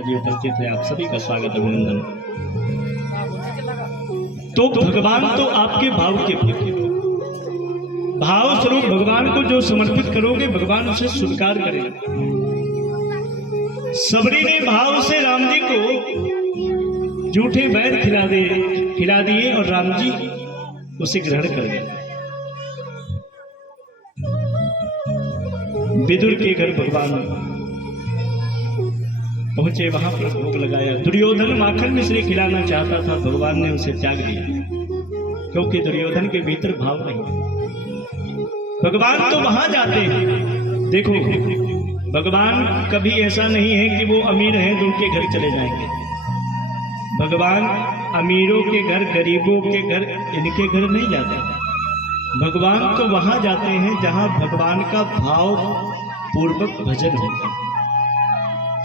जी उपस्थित है, आप सभी का स्वागत अभिनंदन। तो भगवान तो आपके भाव के भाव स्वरूप भगवान को जो समर्पित करोगे भगवान उसे स्वीकार करेंगे। सबरी ने भाव से राम जी को जूठे बैर खिला दिए और राम जी उसे ग्रहण कर गए। विदुर के घर भगवान पहुंचे, वहां पर भोग लगाया। दुर्योधन माखन मिश्री खिलाना चाहता था, भगवान ने उसे त्याग दिया क्योंकि दुर्योधन के भीतर भाव नहीं। भगवान तो वहां जाते हैं, देखो भगवान कभी ऐसा नहीं है कि वो अमीर हैं तो उनके घर चले जाएंगे। भगवान अमीरों के घर, गरीबों के घर, इनके घर नहीं जाते। भगवान तो वहां जाते हैं जहां भगवान का भाव पूर्वक भजन होता।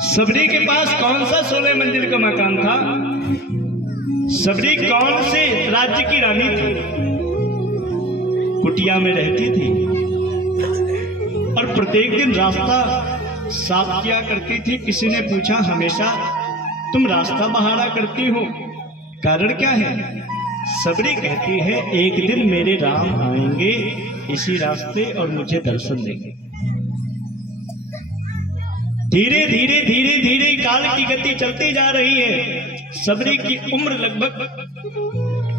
सबरी के पास कौन सा 16 मंजिल का मकान था? सबरी कौन से राज्य की रानी थी? कुटिया में रहती थी और प्रत्येक दिन रास्ता साफ किया करती थी। किसी ने पूछा, हमेशा तुम रास्ता बहारा करती हो, कारण क्या है? सबरी कहती है, एक दिन मेरे राम आएंगे इसी रास्ते और मुझे दर्शन देंगे। धीरे धीरे धीरे धीरे काल की गति चलती जा रही है। सबरी की उम्र लगभग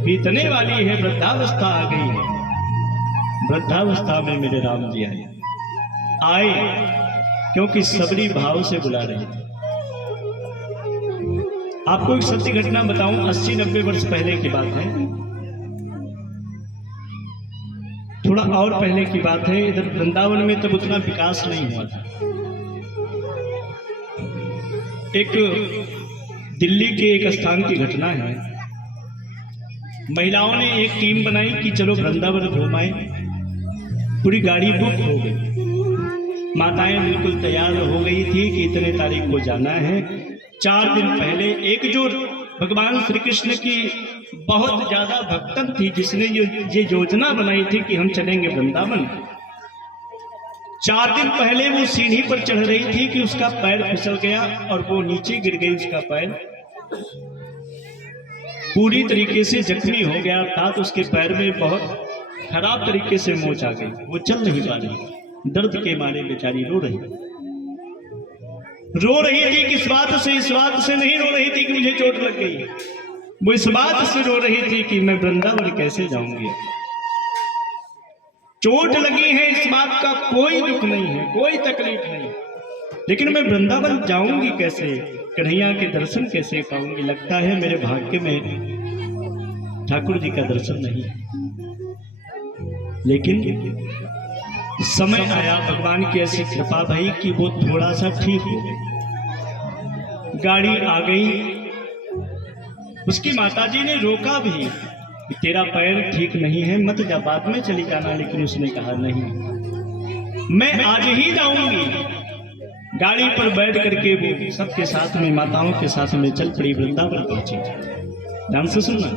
बीतने वाली है, वृद्धावस्था आ गई है। वृद्धावस्था में मेरे राम जी आए क्योंकि सबरी भाव से बुला रही थी। आपको एक सत्य घटना बताऊं, 80-90 वर्ष पहले की बात है, थोड़ा और पहले की बात है। इधर वृंदावन में तब उतना विकास नहीं हुआ था। एक दिल्ली के एक स्थान की घटना है। महिलाओं ने एक टीम बनाई कि चलो वृंदावन घुमाएं। पूरी गाड़ी बुक हो गई, माताएं बिल्कुल तैयार हो गई थी कि इतने तारीख को जाना है। 4 दिन पहले एक जो भगवान श्री कृष्ण की बहुत ज्यादा भक्तन थी, जिसने ये योजना बनाई थी कि हम चलेंगे वृंदावन, 4 दिन पहले वो सीढ़ी पर चढ़ रही थी कि उसका पैर फिसल गया और वो नीचे गिर गई। उसका पैर पूरी तरीके से जख्मी हो गया, अर्थात उसके पैर में बहुत खराब तरीके से मोच आ गई। वो चल नहीं पा रही, दर्द के मारे बेचारी रो रही थी। किस बात से? इस बात से नहीं रो रही थी कि मुझे चोट लग गई, वो इस बात से रो रही थी कि मैं वृंदावन कैसे जाऊंगी। चोट लगी है, इस बात का कोई दुख नहीं है, कोई तकलीफ नहीं, लेकिन मैं वृंदावन जाऊंगी कैसे, कन्हैया के दर्शन कैसे पाऊंगी? लगता है मेरे भाग्य में ठाकुर जी का दर्शन नहीं है। लेकिन समय आया, भगवान की ऐसी कृपा भई कि वो थोड़ा सा ठीक हो गई। गाड़ी आ गई, उसकी माताजी ने रोका भी कि तेरा पैर ठीक नहीं है, मत जा, बाद में चली जाना। लेकिन उसने कहा नहीं, मैं आज ही जाऊंगी। गाड़ी पर बैठ करके वो सबके साथ में, माताओं के साथ में चल पड़ी। वृंदावन पहुंची, ध्यान से सुनना,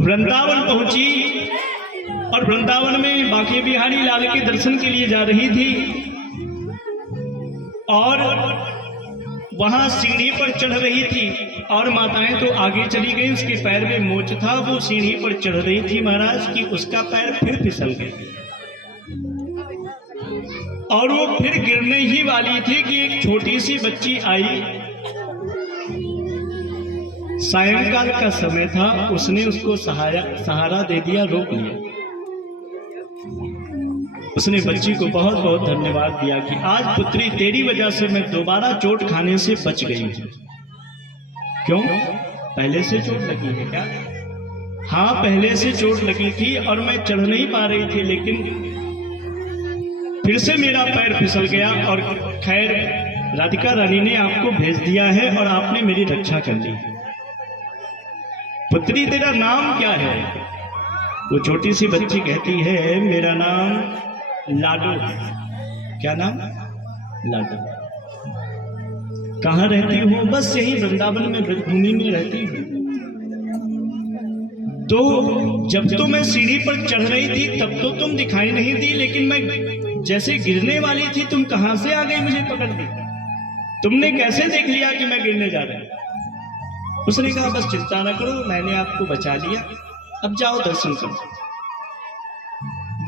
वृंदावन पहुंची और वृंदावन में बांके बिहारी लाल के दर्शन के लिए जा रही थी और वहां सीढ़ी पर चढ़ रही थी और माताएं तो आगे चली गई। उसके पैर में मोच था, वो सीढ़ी पर चढ़ रही थी महाराज कि उसका पैर फिर फिसल गया और वो फिर गिरने ही वाली थी कि एक छोटी सी बच्ची आई। सायंकाल का समय था, उसने उसको सहारा दे दिया, रोक लिया। उसने बच्ची को बहुत बहुत धन्यवाद दिया कि आज पुत्री तेरी वजह से मैं दोबारा चोट खाने से बच गई हूं। क्यों? पहले से चोट लगी है क्या? हाँ, पहले से चोट लगी थी और मैं चढ़ नहीं पा रही थी, लेकिन फिर से मेरा पैर फिसल गया और खैर राधिका रानी ने आपको भेज दिया है और आपने मेरी रक्षा कर ली। पुत्री तेरा नाम क्या है? वो छोटी सी बच्ची कहती है, मेरा नाम लाडो है। क्या नाम? लाडो। कहाँ रहती हो? बस यही वृंदावन में, ब्रजभूमि में रहती हूँ। तो जब तो मैं सीढ़ी पर चढ़ रही थी तब तो तुम दिखाई नहीं दी, लेकिन मैं जैसे गिरने वाली थी तुम कहां से आ गई, मुझे पकड़ दी। तुमने कैसे देख लिया कि मैं गिरने जा रहा हूं? उसने कहा बस चिंता न करो, मैंने आपको बचा लिया, अब जाओ दर्शन करो।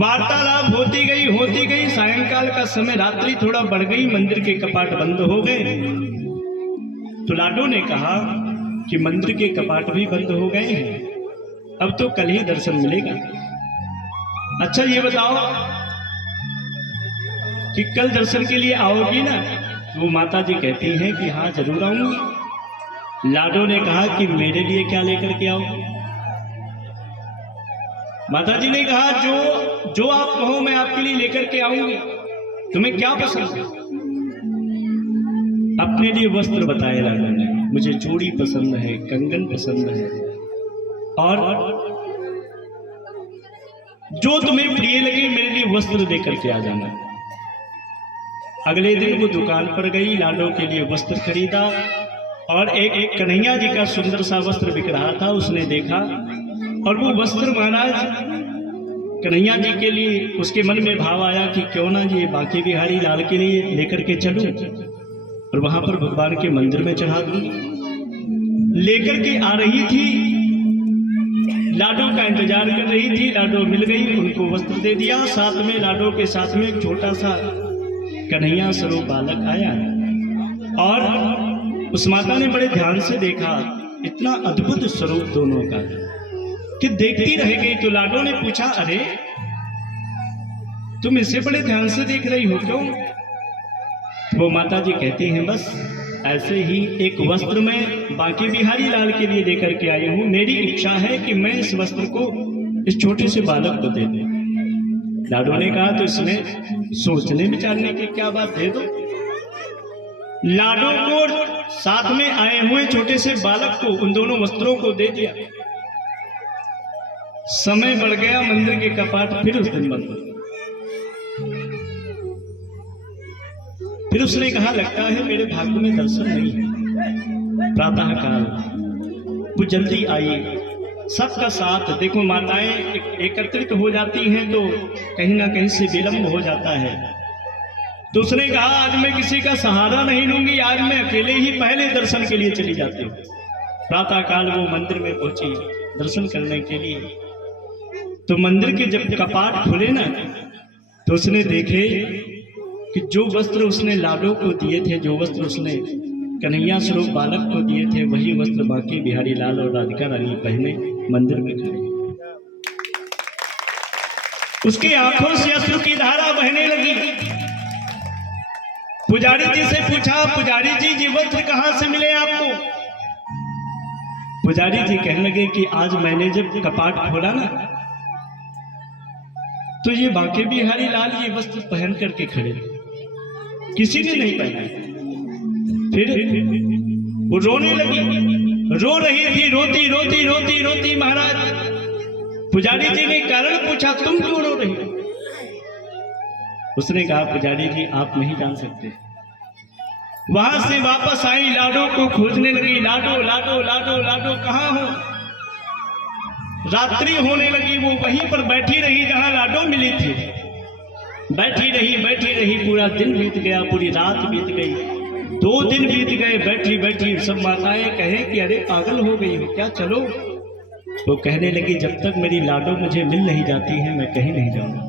वार्तालाप होती गई। सायंकाल का समय, रात्रि थोड़ा बढ़ गई, मंदिर के कपाट बंद हो गए। तो लाडो ने कहा कि मंदिर के कपाट भी बंद हो गए हैं, अब तो कल ही दर्शन मिलेगा। अच्छा ये बताओ कि कल दर्शन के लिए आओगी ना? वो माता जी कहती हैं कि हाँ जरूर आऊंगी। लाडो ने कहा कि मेरे लिए क्या लेकर के आओ? माता जी ने कहा जो आप कहो मैं आपके लिए लेकर के आऊंगी। तुम्हें क्या पसंद है? अपने लिए वस्त्र बताए लाडो ने। मुझे चूड़ी पसंद है, कंगन पसंद है, और जो तुम्हें प्रिय लगे मेरे लिए वस्त्र देकर के आ जाना। अगले दिन वो दुकान पर गई, लाडो के लिए वस्त्र खरीदा, और एक कन्हैया जी का सुंदर सा वस्त्र बिक रहा था, उसने देखा, और वो वस्त्र महाराज कन्हैया जी के लिए, उसके मन में भाव आया कि क्यों ना ये बांके बिहारी लाल के लिए लेकर के चलूं और वहां पर भगवान के मंदिर में चढ़ा दूं। लेकर के आ रही थी, लाडो का इंतजार कर रही थी, लाडो मिल गई, उनको वस्त्र दे दिया। साथ में लाडो के साथ में एक छोटा सा कन्हैया स्वरूप बालक आया, और उस माता ने बड़े ध्यान से देखा, इतना अद्भुत स्वरूप दोनों का कि देखती रह गई। तो लाडो ने पूछा, अरे तुम इसे बड़े ध्यान से देख रही हो क्यों? वो माता जी कहती हैं बस ऐसे ही एक वस्त्र में बांके बिहारी लाल के लिए लेकर के आई हूं। मेरी इच्छा है कि मैं इस वस्त्र को इस छोटे से बालक को दे दूं। लाडो ने कहा तो इसमें सोचने विचारने की क्या बात, दे दो। लाडो को साथ में आए हुए छोटे से बालक को उन दोनों वस्त्रों को दे दिया। समय बढ़ गया, मंदिर के कपाट फिर उस दिन बंद। फिर उसने कहा लगता है मेरे भाग्य में दर्शन नहीं है। प्रातः काल वो जल्दी आई, सबका साथ। देखो माताएं एकत्रित हो जाती हैं तो कहीं ना कहीं से विलंब हो जाता है। तो उसने कहा आज मैं किसी का सहारा नहीं लूंगी, आज मैं अकेले ही पहले दर्शन के लिए चली जाती हूँ। प्रातः काल वो मंदिर में पहुंची दर्शन करने के लिए। तो मंदिर के जब कपाट खुले ना, तो उसने देखे कि जो वस्त्र उसने लाडो को दिए थे, जो वस्त्र उसने कन्हैया स्वरूप बालक को दिए थे, वही वस्त्र बांके बिहारी लाल और राधिका रानी पहने मंदिर में खड़े। उसकी आंखों से अश्रु की धारा बहने लगी। पुजारी जी से पूछा, पुजारी जी ये वस्त्र कहां से मिले आपको? पुजारी जी कहने लगे कि आज मैंने जब कपाट खोला ना, तो ये बांके बिहारी लाल ये वस्त्र पहन करके खड़े, किसी ने नहीं पहना। फिर वो रोने लगी, रो रही थी, रोती रोती रोती रोती। महाराज पुजारी जी ने कारण पूछा, तुम क्यों रो रही हो? उसने कहा पुजारी जी आप नहीं जान सकते। वहां से वापस आई, लाडो को खोजने लगी, लाडो लाडो लाडो लाडो कहाँ हो? रात्रि होने लगी, वो वहीं पर बैठी रही जहां लाडो मिली थी। बैठी रही, पूरा दिन बीत गया, पूरी रात बीत गई, 2 दिन बीत गए। बैठी बैठी सब माताएं कहे कि अरे पागल हो गई हो क्या, चलो। वो कहने लगी जब तक मेरी लाडो मुझे मिल नहीं जाती है मैं कहीं नहीं जाऊंगी।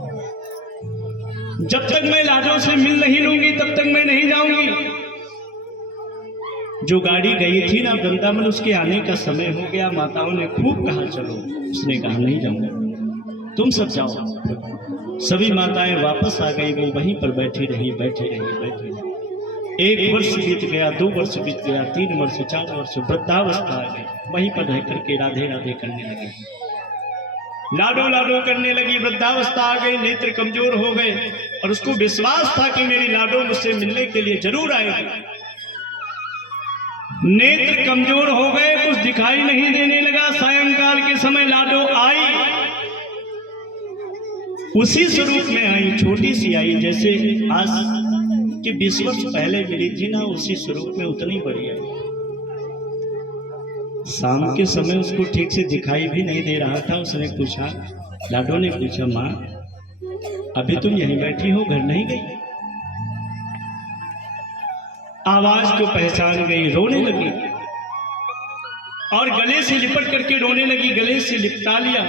जब तक मैं लाडो से मिल नहीं लूंगी तब तक मैं नहीं जाऊंगी। जो गाड़ी गई थी ना वृंदावन, उसके आने का समय हो गया। माताओं ने खूब कहा चलो, उसने कहा नहीं जाऊंगा, तुम सब जाओ। सभी माताएं वापस आ गई, वो वहीं पर बैठी रही। 1 वर्ष बीत गया, 2 वर्ष बीत गया, 3 वर्ष, 4 वर्ष, वृद्धावस्था आ गई। वहीं पर रह करके राधे राधे करने लगी, लाडो लाडो करने लगी। वृद्धावस्था आ गई, नेत्र कमजोर हो गए, और उसको विश्वास था कि मेरी लाडो मुझसे मिलने के लिए जरूर आएगी। नेत्र कमजोर हो गए, कुछ दिखाई नहीं देने लगा। सायंकाल के समय लाडो आई, उसी स्वरूप में आई, छोटी सी आई, जैसे आज के 20 वर्ष पहले मिली थी ना, उसी स्वरूप में उतनी बड़ी आई। शाम के समय उसको ठीक से दिखाई भी नहीं दे रहा था। उसने पूछा, लाडो ने पूछा, माँ अभी तुम यहीं बैठी हो, घर नहीं गई? आवाज को पहचान गई, रोने लगी और गले से लिपट करके रोने लगी, गले से लिपटा लिया,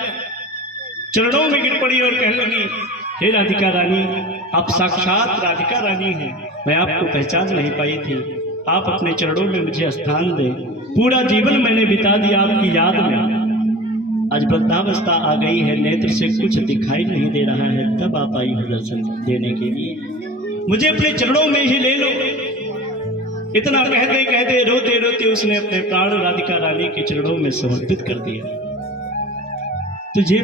चरणों में गिर पड़ी और कहने लगी, हे राधिका रानी, आप साक्षात राधिका रानी हैं, मैं आपको पहचान नहीं पाई थी, आप अपने चरणों में मुझे स्थान दें, पूरा जीवन मैंने बिता दिया आपकी याद में, आज वृद्धावस्था आ गई है, नेत्र से कुछ दिखाई नहीं दे रहा है, तब आप आई हो दर्शन देने के लिए, मुझे अपने चरणों में ही ले लो। इतना कहते कहते रोते रोते उसने अपने प्राण राधिका रानी के चरणों में समर्पित कर दिया। तुझे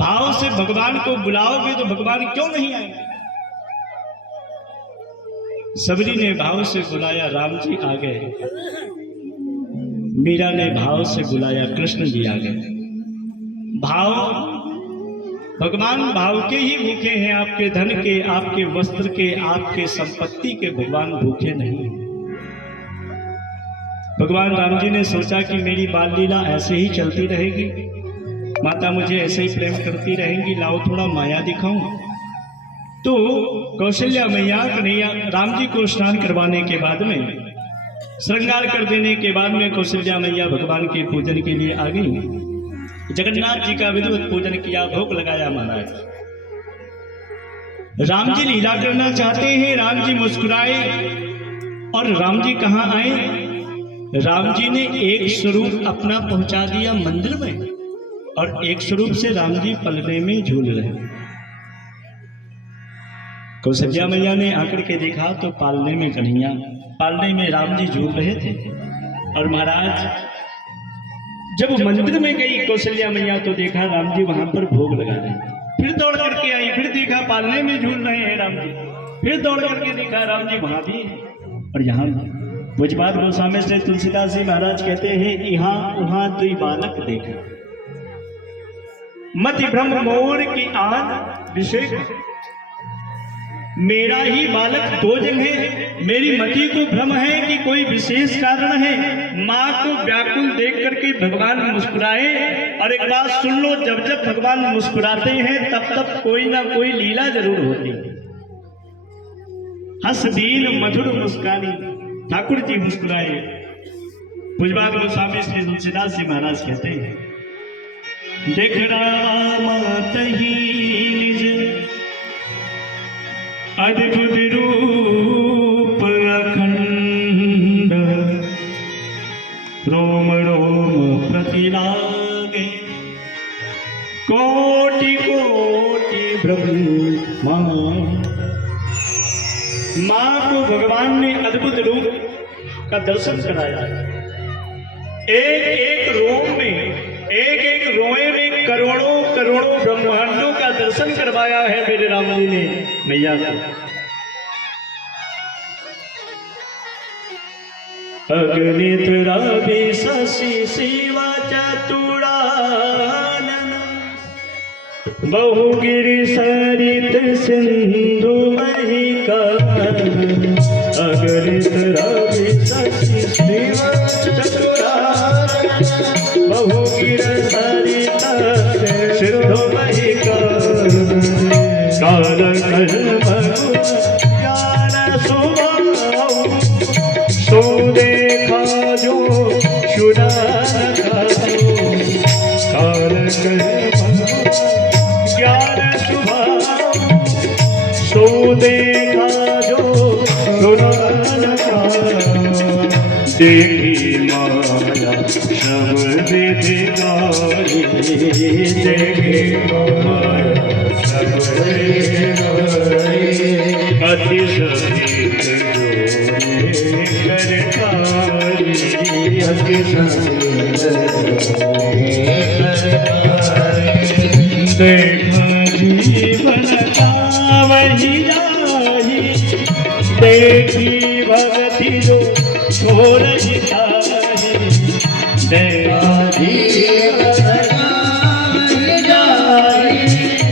भाव से भगवान को बुलाओगे तो भगवान क्यों नहीं आएंगे? सबरी ने भाव से बुलाया, राम जी आ गए। मीरा ने भाव से बुलाया, कृष्ण जी आ गए। भाव, भगवान भाव के ही भूखे हैं, आपके धन के, आपके वस्त्र के, आपके संपत्ति के भगवान भूखे नहीं हैं। भगवान राम जी ने सोचा कि मेरी बाल लीला ऐसे ही चलती रहेगी, माता मुझे ऐसे ही प्रेम करती रहेंगी, लाओ थोड़ा माया दिखाऊं। तो कौशल्या मैया कन्हैया राम जी को स्नान करवाने के बाद में, श्रृंगार कर देने के बाद में कौशल्या मैया भगवान के पूजन के लिए आ गई। जगन्नाथ जी का विधिवत पूजन किया, भोग लगाया महाराज। राम जी लीला करना चाहते हैं, राम जी मुस्कुराए और राम जी कहाँ आए? राम जी ने एक स्वरूप अपना पहुंचा दिया मंदिर में और एक स्वरूप से राम जी पलने में झूल रहे। कौशल्या मैया ने आकर के देखा तो पालने में कन्हैया, पालने में राम जी झूल रहे थे। और महाराज जब मंदिर में गई कौशल्या मैया तो देखा राम जी वहां पर भोग लगा रहे, फिर दौड़ करके आई, फिर देखा पालने में झूल रहे हैं राम जी, फिर दौड़ करके देखा राम जी वहां भी है। और यहाँ भुजबात गोस्वामी से तुलसीदास जी महाराज कहते हैं, यहाँ वहां दुई बालक देखा, मति भ्रम मोर की आन विषय, मेरा ही बालक दो जगह, मेरी मति को भ्रम है कि कोई विशेष कारण है। माँ को व्याकुल देख करके भगवान मुस्कुराए। और एक बात सुन लो, जब जब भगवान मुस्कुराते हैं तब तब कोई ना कोई लीला जरूर होती है। हंस दीन मधुर मुस्कानी, ठाकुर जी मुस्कुराए। भुजबात गोस्वामी श्री तुलसीदास जी महाराज कहते हैं, देख राम निज अद्भुत रूप अखंड, रोम रोम प्रतिलागे, कोटि कोटि ब्रह्मा। मां को भगवान ने अद्भुत रूप का दर्शन कराया। एक एक रोम में, एक एक रोए में करोड़ों करोड़ों ब्रह्मांडों का दर्शन करवाया है मेरे राम जी ने मैया को। अगणित रवि शशि शिव चतुरानन, बहुगिरि सरित सिंधु महिका। अगणित रवि शशि शिव चतुरानन, बहुगिरि सरित सिंधु महिका। काल कल्प ज्ञान स्वभाव, सो देखा जो सुना काल कल्प ज्ञान स्वभाव, सो देखा जो सुना। देखी माया सब विधि गाई, देखी माया सब विधि गाई। अति सहित करतारी, अति सहित देख जीवन का वही जाही, देखी भगति जो छोड़ जाही।